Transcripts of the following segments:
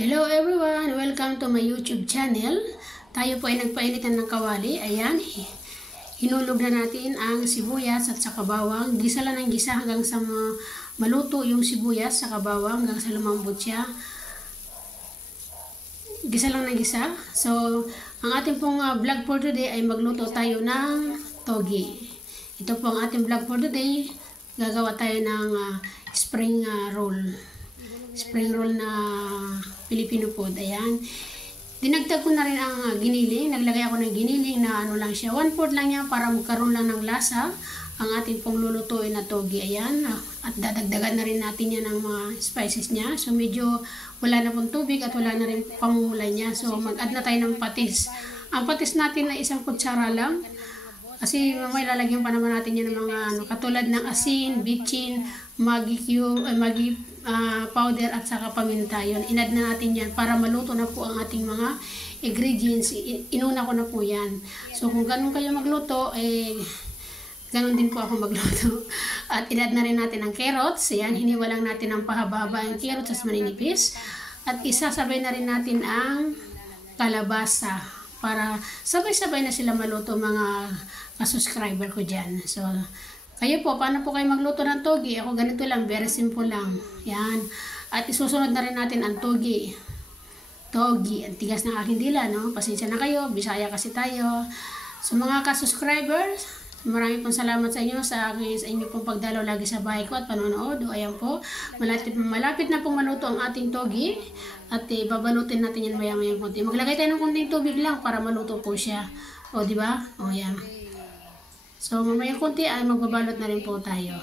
Hello everyone! Welcome to my YouTube channel. Tayo po ay nagpainitan ng kawali. Ayan, hinulog na natin ang sibuyas at saka bawang. Gisa lang ng gisa hanggang sa maluto yung sibuyas sa bawang hanggang sa lumambot siya. Gisa lang ng gisa. So, ang ating pong vlog for today ay magluto tayo ng togi. Ito po ang ating vlog for today. Gagawa tayo ng spring roll. Spring roll na Filipino food. Ayan. Dinagdag ko na rin ang giniling. Naglagay ako ng giniling na ano lang siya. 1/4 lang yan para magkaroon lang ng lasa ang ating pong lulutuin na togi. Ayan. At dadagdagan na rin natin yan ng mga spices niya. So medyo wala na pong tubig at wala na rin pamumulay niya. So mag-add na tayo ng patis. Ang patis natin ay 1 kutsara lang. Kasi may lalagyan pa naman natin yan ng mga katulad ng asin, bitchin, Maggi cube, Maggi powder at saka paminta. Yun, inad na natin yan para maluto na po ang ating mga ingredients. Inuna ko na po yan. So kung ganun kayo magluto, ganun din po ako magluto. At inad na rin natin ang carrots. Yan, hiniwalang natin ang pahaba-haba ang carrots as maninipis. At isasabay na rin natin ang kalabasa para sabay-sabay na sila maluto mga ka-subscriber ko dyan. So, kayo po, paano po kayo magluto ng togi? Ako ganito lang, very simple lang. Yan. At isusunod na rin natin ang togi. Togi. Ang tigas ng aking dila, no? Pasensya na kayo. Bisaya kasi tayo. So, mga ka-subscribers, maraming pong salamat sa inyo sa inyo pong pagdalaw lagi sa bahay ko at panonood. O, ayan po. Malapit na pong maluto ang ating togi. At babalutin natin yan maya-maya konti. Maglagay tayo ng konting tubig lang para maluto po siya. O, di ba? O, yan. So, mamaya konti ay magbabalot na rin po tayo.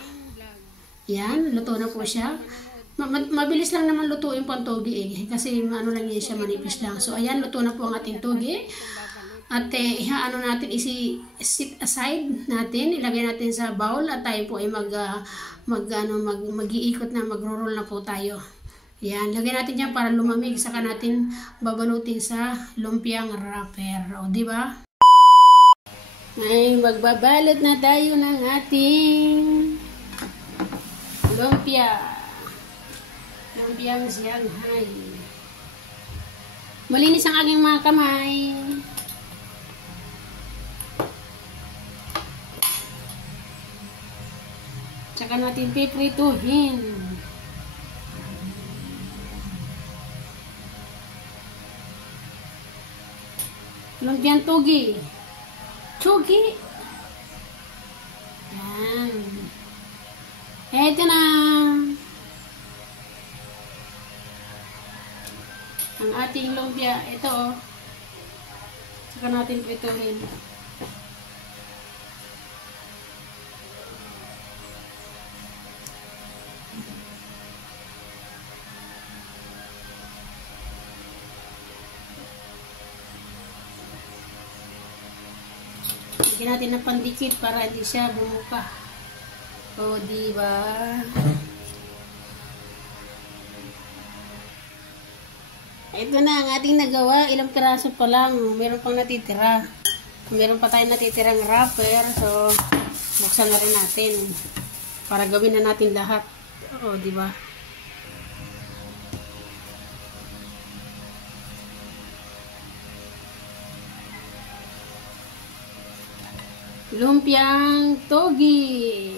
Yan, luto na po siya. Mabilis lang naman lutuin po ang togi kasi ano lang yan siya, manipis lang. So, ayan, luto na po ang ating togi. At ano natin, sit aside natin, ilagay natin sa bowl at tayo po ay mag-iikot na, magro-roll na po tayo. Yan, lagay natin yan para lumamig, saka natin babalutin sa lumpiang wrapper. O, di ba? Ay, magbabalot na tayo ng ating lumpia. Lumpiang Shanghai. Malinis ang aking mga kamay. Tsaka natin piprituhin. Lumpiang togi. Togi. Yan. Eto na. Ang ating lumpia. Ito oh. Saka natin prituhin. Lagyan natin ng pandikit para hindi siya bumuka. O, diba? Ito na ang ating nagawa. Ilang piraso pa lang. Meron pang natitira. Meron pa tayong natitirang wrapper. So, buksan na rin natin. Para gawin na natin lahat. O, diba? Lumpiang togi.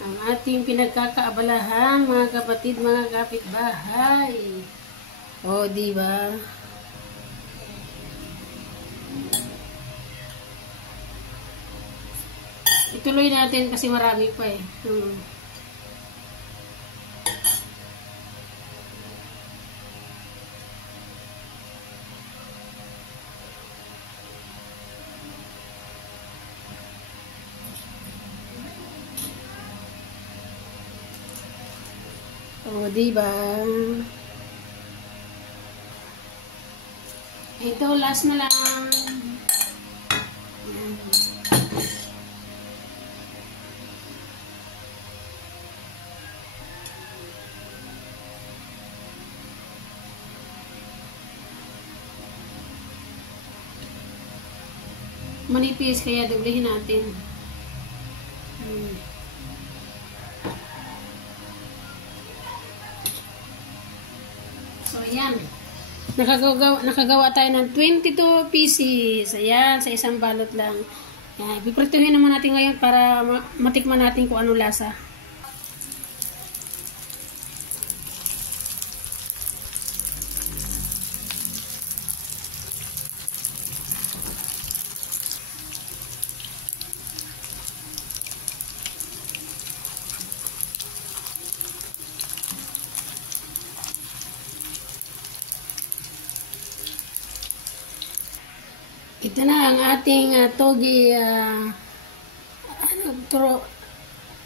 Ang ating pinagkakaabalahan, mga kapatid, mga kapitbahay. O, diba? Ituloy natin kasi marami pa eh. O, diba? Ito, last na lang. Manipis, kaya doblehin natin. So, ayan. Nakagawa tayo ng 22 pieces. Ayan, sa isang balot lang. Ayan, piprituhin naman natin ngayon para matikman natin kung ano lasa. Ito na ang ating togi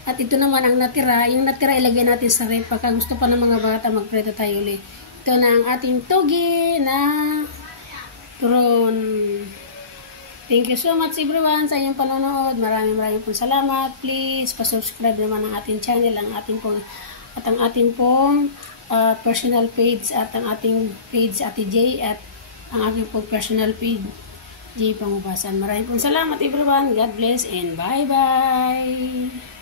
at ito naman ang natira. Yung natira ilagay natin sa ref pagka gusto pa ng mga bata magprito tayo ulit. Ito na ang ating togi na turon. Thank you so much everyone sa inyong panonood. Maraming pong salamat. Please pa-subscribe naman ang ating channel, ang ating pong personal page at ang ating page Ate J at ang aking pong personal page J. Pangubasan. Maraming pong salamat everyone. God bless and bye-bye.